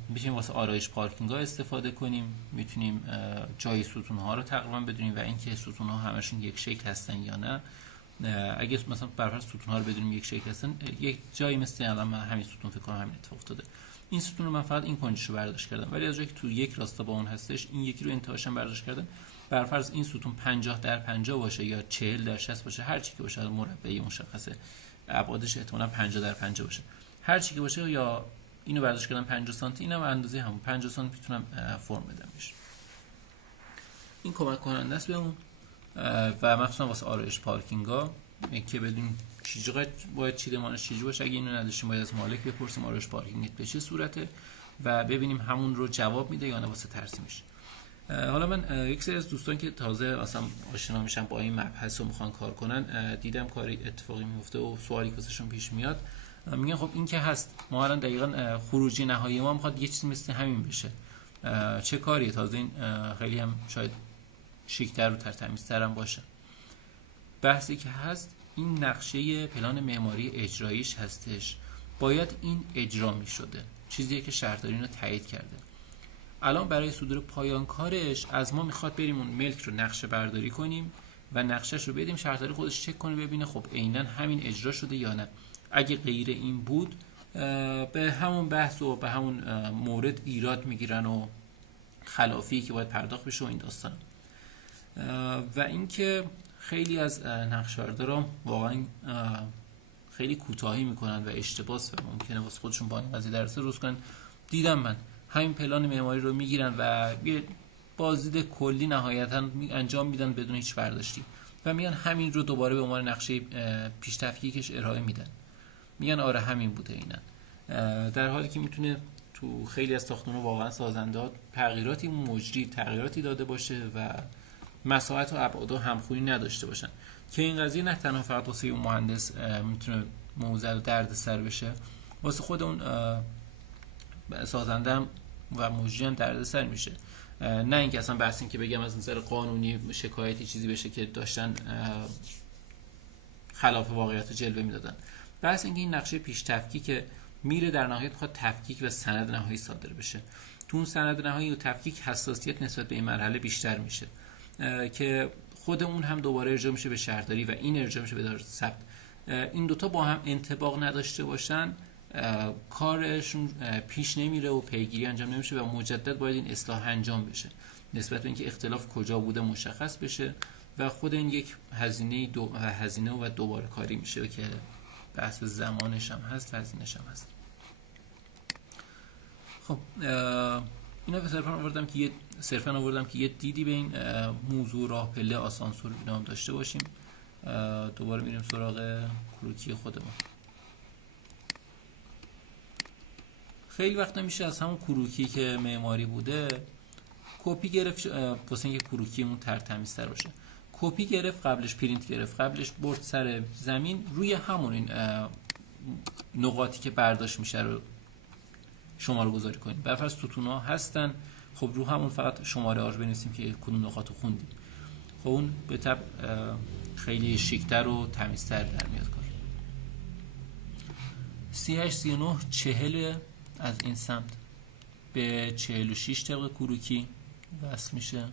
میتونیم واسه آرایش پارکینگ ها استفاده کنیم، میتونیم جای ستون ها رو تقریبا بدونیم و اینکه ستون ها همشون یک شکل هستن یا نه. اگه مثلا برفرض ستون ها رو بدونیم یک شکل هستن، یک جایی مثل الان من همین ستون فکر کنم همین اتفاق افتاده. این ستون رو من فقط این کنجش رو برداشت کردم، ولی از جایی که تو یک راستا با اون هستش این یکی رو انتهاش هم برداشت کردم. برفرض این ستون 50 در 50 باشه یا 40 در 60 باشه، هر چی که باشه، مربعی مشخصه ابعادش احتمالاً 50 در 50 باشه، هر چی که باشه. یا اینو برداشت کردم 50 سانتی، اینم اندازه همون 50 سانتی میتونم فرم بدم بهش. این کمک کننده است بهمون و مخصوصا واسه آرایش پارکینگا که بدون چجوری باید چیدمانش چجوری باشه. اگه اینو نداشتیم باید از مالک بپرسیم آرایش پارکینگت به چه صورته و ببینیم همون رو جواب میده یا نه واسه ترسیمش. حالا من یک سری از دوستان که تازه اصلا آشنا میشن با این مبحث و میخوان کار کنن، دیدم کاری اتفاقی میفته و سوالی واسهشون پیش میاد. میگن خب این که هست، ما الان دقیقاً خروجی نهایی ما میخواد یه چیزی مثل همین بشه، چه کاریه؟ تازه این خیلی هم شاید شیک‌تر و ترتمیزتر هم باشه. بحثی که هست این نقشه پلان معماری اجراییش هستش، باید این اجرا میشده، چیزیه که شهرداری رو تایید کرده. الان برای صدور پایان کارش از ما میخواد بریم اون ملک رو نقشه برداری کنیم و نقشهش رو بدیم شهرداری خودش چک کنه ببینه خب عیناً همین اجرا شده یا نه. اگه غیر این بود به همون بحث و به همون مورد ایراد میگیرن و خلافی که باید پرداخت بشه و این داستان. و اینکه خیلی از نقشه‌دارا واقعا خیلی کوتاهی میکنن و اشتباس و ممکنه واسه خودشون با این قضیه درس روز کنن. دیدم من همین پلان معماری رو میگیرن و یه بازدید کلی نهایتا انجام میدن بدون هیچ برداشتی و میگن همین رو دوباره به عنوان نقشه پیش تفکیکش ارائه میدن، میگن آره همین بوده اینا، در حالی که میتونه تو خیلی از ساختمان‌ها واقعا سازنده تغییراتی مجری تغییراتی داده باشه و مساحت و ابعاد همخوانی نداشته باشن که این قضیه نه تنها فقط واسه اون مهندس میتونه موزل درد سر بشه، واسه خود اون سازنده هم و مجری هم درد سر میشه. نه اینکه اصلا بحث این که بگم از نظر قانونی شکایتی چیزی بشه که داشتن خلاف واقعیت جلوه میدادن، بحث اینکه این نقشه پیش تفکیک میره در نهایت میخواد تفکیک و سند نهایی صادر بشه. تو اون سند نهایی و تفکیک حساسیت نسبت به این مرحله بیشتر میشه که خود اون هم دوباره ارجاع میشه به شهرداری و این ارجاع میشه به اداره ثبت. این دوتا با هم انطباق نداشته باشن کارشون پیش نمیره و پیگیری انجام نمیشه و مجدد باید این اصلاح انجام بشه نسبت به اینکه اختلاف کجا بوده مشخص بشه و خود این یک هزینه و دوباره کاری میشه که بحث زمانش هم هست، هزینه‌ش هم هست. خب اینا صرفا آوردم که یه دیدی به این موضوع راه پله آسانسور اینا هم داشته باشیم. دوباره میریم سراغ کروکی خودمون. خیلی وقت نمیشه از همون کروکی که معماری بوده کپی گرفت واسه اینکه کروکیمون ترتمیزتر باشه. کپی گرفت، قبلش پرینت گرفت، قبلش برد سر زمین، روی همون این نقاطی که برداشت میشه رو شماره گذاری کنیم. برفرض ستونا هستن، خب رو همون فقط شماره هاش بنویسیم که کدوم نقاط رو خوندیم. خب اون به طب خیلی شیکتر و تمیزتر در میاد کار. 3839 40 از این سمت به 46 طبق کروکی وصل میشه.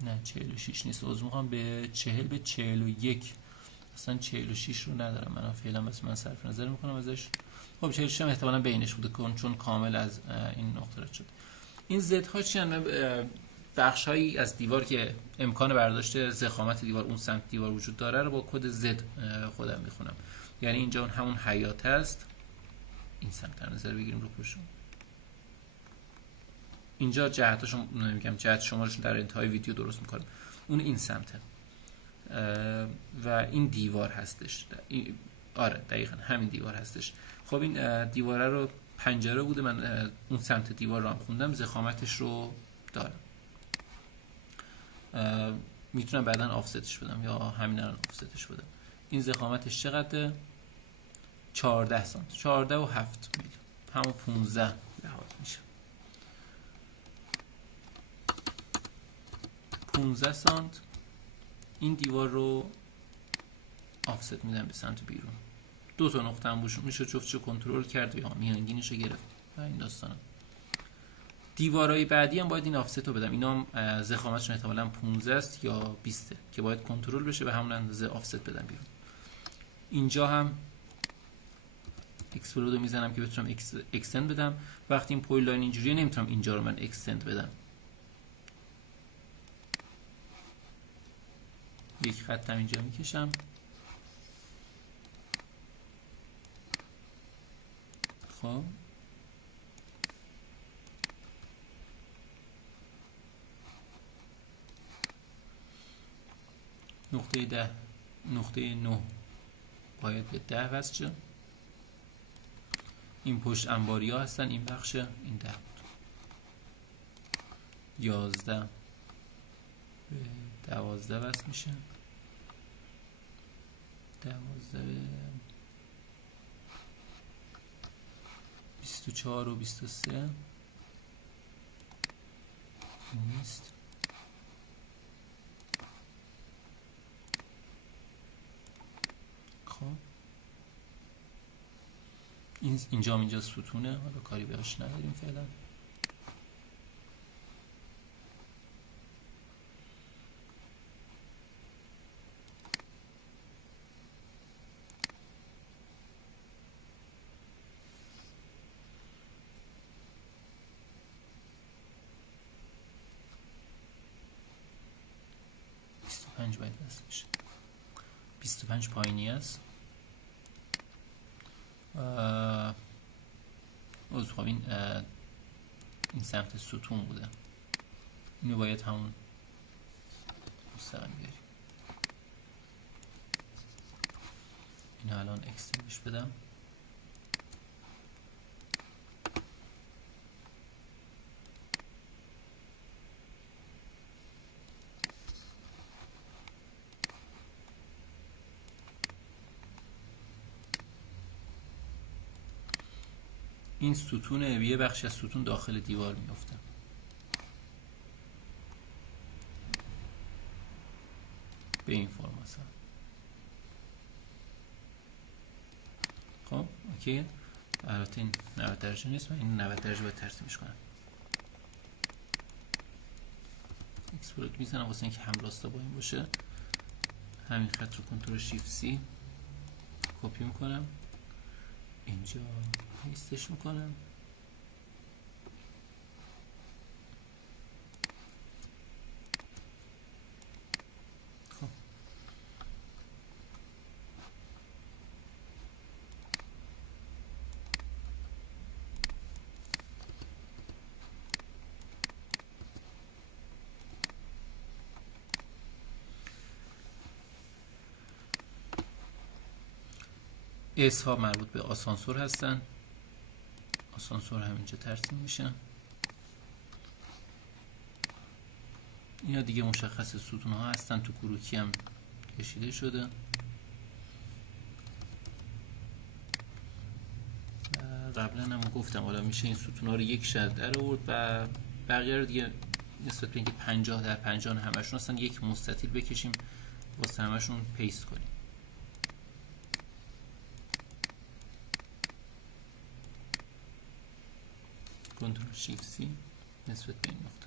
نه 46 نیست، عذر میخوام، به 40 به 41 اصلا 46 رو ندارم من فعلا، بس من صرف نظر میکنم ازش. خب 46 هم احتمالاً بینش بوده چون کامل از این نقطه رد شد. این زد ها چی هستن؟ بخش هایی از دیوار که امکان برداشت ضخامت دیوار اون سمت دیوار وجود داره رو با کد زد خودم میخونم. یعنی اینجا همون حیات است، این سمت در نظر بگیریم رو پشت. اینجا جهتاشو نمیگم، جهت شمارشون در انتهای ویدیو درست میکنم. اون این سمته و این دیوار هستش. آره دقیقاً همین دیوار هستش. خب این دیواره رو پنجره بوده، من اون سمت دیوار رو هم خوندم، ضخامتش رو دارم. میتونم بعداً آفستش بدم یا همین الان آفستش بدم. این ضخامتش چقدره؟ 14 سانت، 14 و 7 میلی، همون 15 لحاظ میشه. 15 سانت این دیوار رو آفست میدم به سمت بیرون. دو تا نقطه هم بوش میشه جفتشو کنترل کرد یا میانگینش رو گرفت و این داستانم. دیوارهای بعدی هم باید این آفست رو بدم. اینا هم ضخامتشون احتمالاً 15 است یا 20 که باید کنترل بشه به همون اندازه آفست بدم بیرون. اینجا هم اکسپلود رو میزنم که بتونم اکستند بدم. وقتی این پویل لاین اینجوریه نمیتونم اینجا رو من اکستند بدم. یک خط هم اینجا میکشم. خب نقطه 10 نقطه 9 باید به 10 وصل شه. این پشت انباری ها هستن، این بخش این 10 بود. 11 به 12 وصل میشه. 12 به 24 و 23 نیست. خب اینجا ستونه، حالا کاری بهش نداریم فعلا. باید وصل بشه. 25 پایینی است. خب این سمت ستون بوده، اینو باید همون مستقیم بیاریم. اینو الان اکستندش بدم. این ستون یه بخش از ستون داخل دیوار میفته. به این فرم مثلا. خب اوکی. البته این 90 درجه نیست، من این 90 درجه باید ترسیمش کنم. اکسپلود میزنم واسه اینکه هم راستا با این باشه. همین خط رو کنترل شیفت سی کپی میکنم، اینجا پیستش میکنم. خب اس ها مربوط به آسانسور هستن. آسانسور همینجا ترسیم میشه. اینا دیگه مشخص ستون ها هستن، تو کروکی هم کشیده شده. قبلا هم گفتم حالا میشه این ستون ها رو یک شد در آورد و بقیه رو دیگه نسبت به اینکه 50 در 50 همشون هستن یک مستطیل بکشیم واسه همشون پیست کنیم. کنترل شیفت سی نسبت به این نقطه.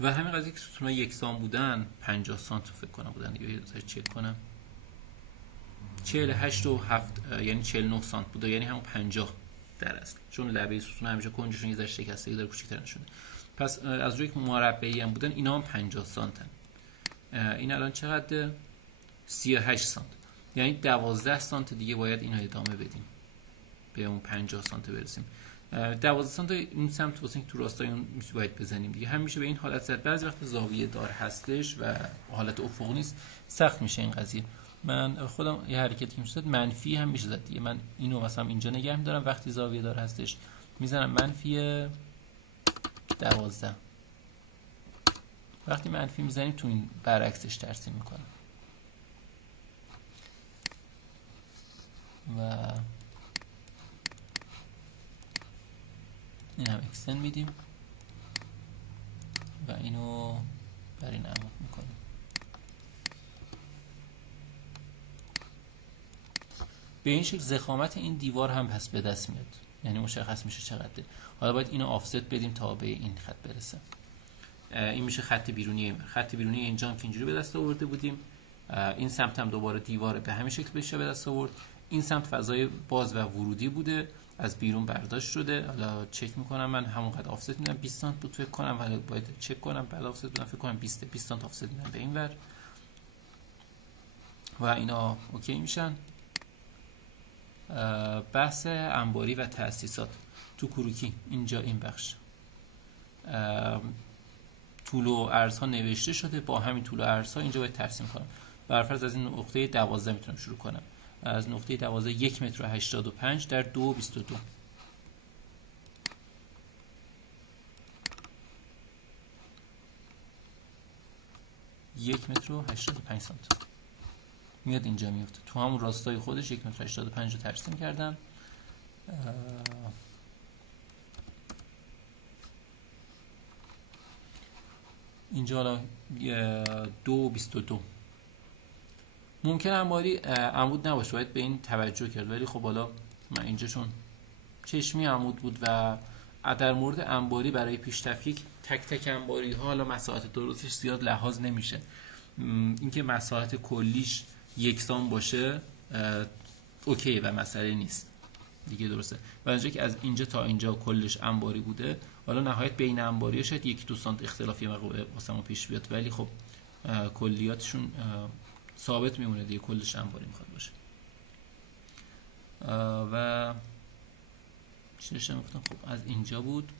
و همین قضیه که ستون‌ها یکسان بودن 50 سانت فکر کنم بودن دیگه، یه ذره چک کنم، 48 و 7 یعنی 49 سانت بوده، یعنی همون 50 در اصل، چون لبه ستون همیشه کنجشون یه ذره شکستگی داره، کوچیک‌تر نشده. پس از روی که مربعی هم بودن اینا هم 50 سانتن. این الان چقدره؟ 38 سانت، یعنی 12 سانت دیگه باید اینو ادامه بدیم به اون 50 سانت برسیم. 12 سانت این سمت واسه تو راستای اون باید بزنیم دیگه. هم میشه به این حالت زد. بعضی وقت زاویه دار هستش و حالت افقی نیست، سخت میشه این قضیه. من خودم یه حرکتی که میشد منفی هم میشه زد دیگه. من اینو مثلا اینجا نگه می‌دارم، وقتی زاویه دار هستش میزنم منفی 12. وقتی منفی میزنیم تو این برعکسش ترسیم میکنم و این هم اکستند میدیم و اینو بر این عمود میکنیم. به این شکل ضخامت این دیوار هم پس به دست میاد، یعنی مشخص میشه چقدره. حالا باید اینو آفست بدیم تا به این خط برسه. این میشه خط بیرونی. خط بیرونی اینجا هم که اینجوری به دست آورده بودیم، این سمت هم دوباره دیوار به همین شکل بشه به دست آورد. این سمت فضای باز و ورودی بوده، از بیرون برداشت شده. حالا چک میکنم، من همونقدر آفست میدم، 20 سانت بود فکر کنم، حالا باید چک کنم بعد آفست بدم، فکر کنم 20 سانت آفست میدم به این ور و اینا اوکی میشن. بحث انباری و تأسیسات تو کروکی اینجا این بخش طول و عرض ها نوشته شده، با همین طول و عرض ها اینجا باید ترسیم کنم. برفرض از این نقطه 12 میتونم شروع کنم، از نقطه 12 1 متر و 85 در 2.22 1 متر و 85 سانت میاد اینجا میفته. تو همون راستای خودش 1 متر و 85 رو ترسیم کردم. اینجا حالا 2.22 ممکن انباری عمود نباشه، باید به این توجه کرد، ولی خب حالا من اینجا چون چشمی عمود بود و در مورد انباری برای پیش تفکیک تک تک انباری ها حالا مساحت درستش زیاد لحاظ نمیشه. اینکه مساحت کلیش یکسان باشه اوکی و مسئله نیست دیگه، درسته. و اونجا که از اینجا تا اینجا کلش انباری بوده، حالا نهایت بین انباری شاید 1-2 سانت اختلافی واسمون پیش بیاد، ولی خب کلیاتشون ثابت میمونه دیگه، کلش انباری میخواد باشه. و چی داشتم گفتم؟ خب از اینجا بود.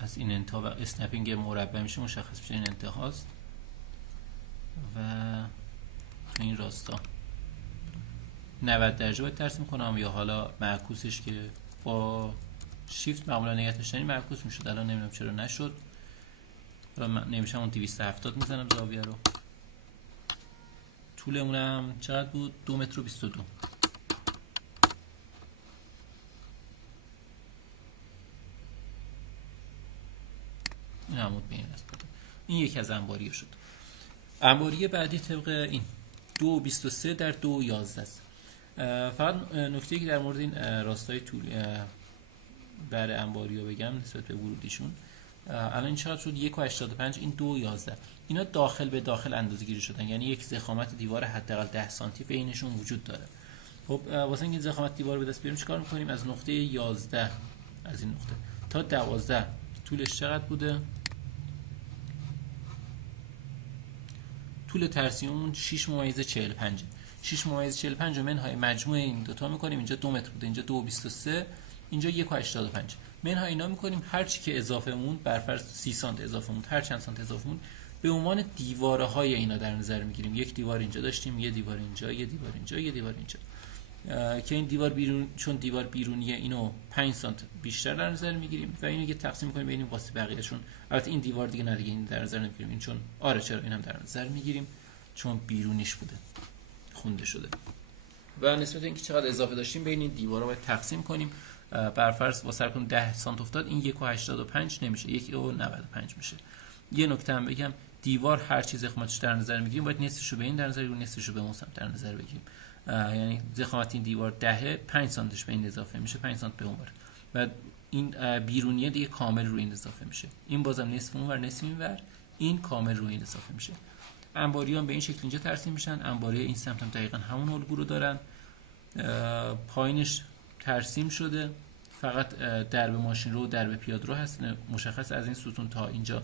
از این انتها و اسنپینگ مربع میشه، مشخص میشه این انتهاست و تو این راستا 90 درجه باید ترسیم کنم، یا حالا معکوسش که با شیفت معمولا نگه داشتنی معکوس میشد، الان نمیدونم چرا نشد. حالا من نمیشم اون 270 میزنم زاویه رو. طولمونم چقدر بود؟ 2 متر و 22. این عمود به این است. این یکی از انباریه شد. انباریه بعدی طبق این 2.23 در 2.11 است. فقط نکته‌ای که در مورد این راستای طول برای انباری‌ها بگم نسبت به ورودیشون، الان این چقدر شد؟ 1.85، این 2.11. اینا داخل به داخل اندازه‌گیری شدن، یعنی یک ضخامت دیوار حداقل 10 سانتی بینشون وجود داره. خب واسه اینکه ضخامت دیوار به دست بیاریم چیکار می‌کنیم؟ از نقطه 11 از این نقطه تا 12 طولش چقدر بوده؟ طول ترسیممون 6.45. 6.45 منهای مجموع این دوتا میکنیم، اینجا 2 متر بوده، اینجا 2.23، اینجا 1.85. منهای اینا میکنیم، هر چی که اضافه موند، برفرض 30 سانت اضافه موند، هر چند سانت اضافه موند، به عنوان دیواره های اینا در نظر میگیریم. یک دیوار اینجا داشتیم، یه دیوار اینجا، یه دیوار اینجا، یه دیوار اینجا، که این دیوار بیرون، چون دیوار بیرونیه، اینو 5 سانت بیشتر در نظر میگیریم و اینو که تقسیم میکنیم بین واسه بقیه‌شون. البته این دیوار دیگه ندیگه این در نظر نمیگیریم، این چون چرا اینم در نظر میگیریم چون بیرونیش بوده، خونده شده. و نسبت اینکه چقدر اضافه داشتیم بین این دیوارا باید تقسیم کنیم. برفرض واسه کن 10 سانت افتاد، این 1.85 نمیشه، 1.95 میشه. یه نکته هم بگم، دیوار هر چیز زخامتش در نظر میگیریم باید نصفش رو به این در نظر بگیریم، نصفش رو به اون سمت در نظر بگیریم. یعنی زخامت این دیوار 10 5 سانتش به این اضافه میشه، 5 سانت به اون ور، و این بیرونیه دیگه کامل روی این اضافه میشه. این بازم نصف اون ور نصف این ور، این کامل روی این اضافه میشه. انباریان به این شکل اینجا ترسیم میشن. انباری این سمت هم دقیقاً همون الگو رو دارن. پایینش ترسیم شده، فقط درب ماشین رو و درب پیاده رو هست. مشخص از این ستون تا اینجا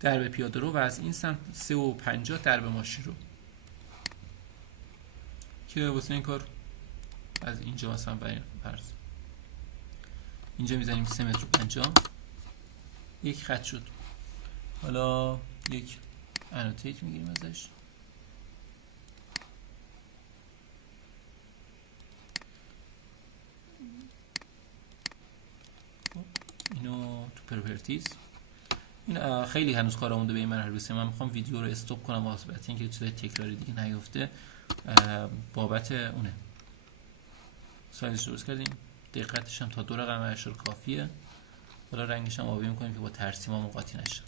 درب پیاده رو و از این سمت 3.50 درب ماشین رو، که واسه این کار از اینجا مثلا برای فرض اینجا میزنیم 3.50 متر، یک خط شد. حالا یک انوتیت میگیریم ازش. اینو تو پروپرتیز، این خیلی هنوز کار مونده به این مرحله رسیدم. من میخوام ویدیو رو استاپ کنم واسه اینکه چیزای تکراری دیگه نیفته. بابت اونه سایزش درست کردیم، دقتش هم تا 2 رقم 8 کافیه. حالا رنگش هم آبی میکنیم که با ترسیمامون قاطی نشه.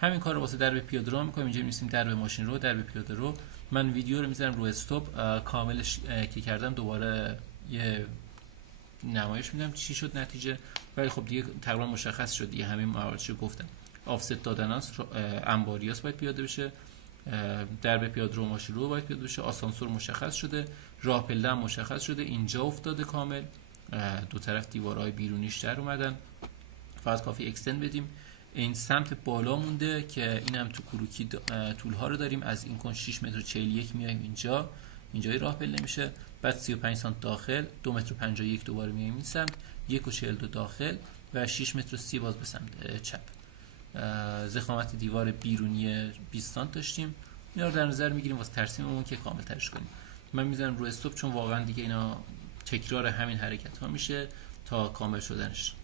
همین کار رو واسه درب پیاده رو میکنیم. اینجا می‌نویسیم درب ماشین رو، درب پیاده رو. من ویدیو رو میذارم رو استاپ، کاملش که کردم دوباره یه نمایش میدم چی شد نتیجه. ولی خب دیگه تقریبا مشخص شد دیگه، همین مواردشو گفتم. آفست دادناست، انباریاس باید پیاده بشه، درب پیاده رو ماشین رو باید پیاده بشه، آسانسور مشخص شده، راه پله هم مشخص شده، اینجا افتاده کامل، دو طرف دیوارهای بیرونیش در اومدن، فقط کافی اکستند بدیم. این سمت بالا مونده که اینم تو کروکی طول ها رو داریم. از این کن 6 متر 41 میایم اینجا، اینجای راه پله میشه. بعد 35 سانت داخل، 2 متر 51 دوباره میایم این سمت، 1.42 داخل و 6 متر 30 باز به سمت چپ. زخامت دیوار بیرونی 20 سانت داشتیم. اینا رو در نظر میگیریم واسه ترسیممون که کامل ترش کنیم. من میذارم رو استاپ چون واقعا دیگه اینا تکرار همین حرکت ها میشه تا کامل شدنش.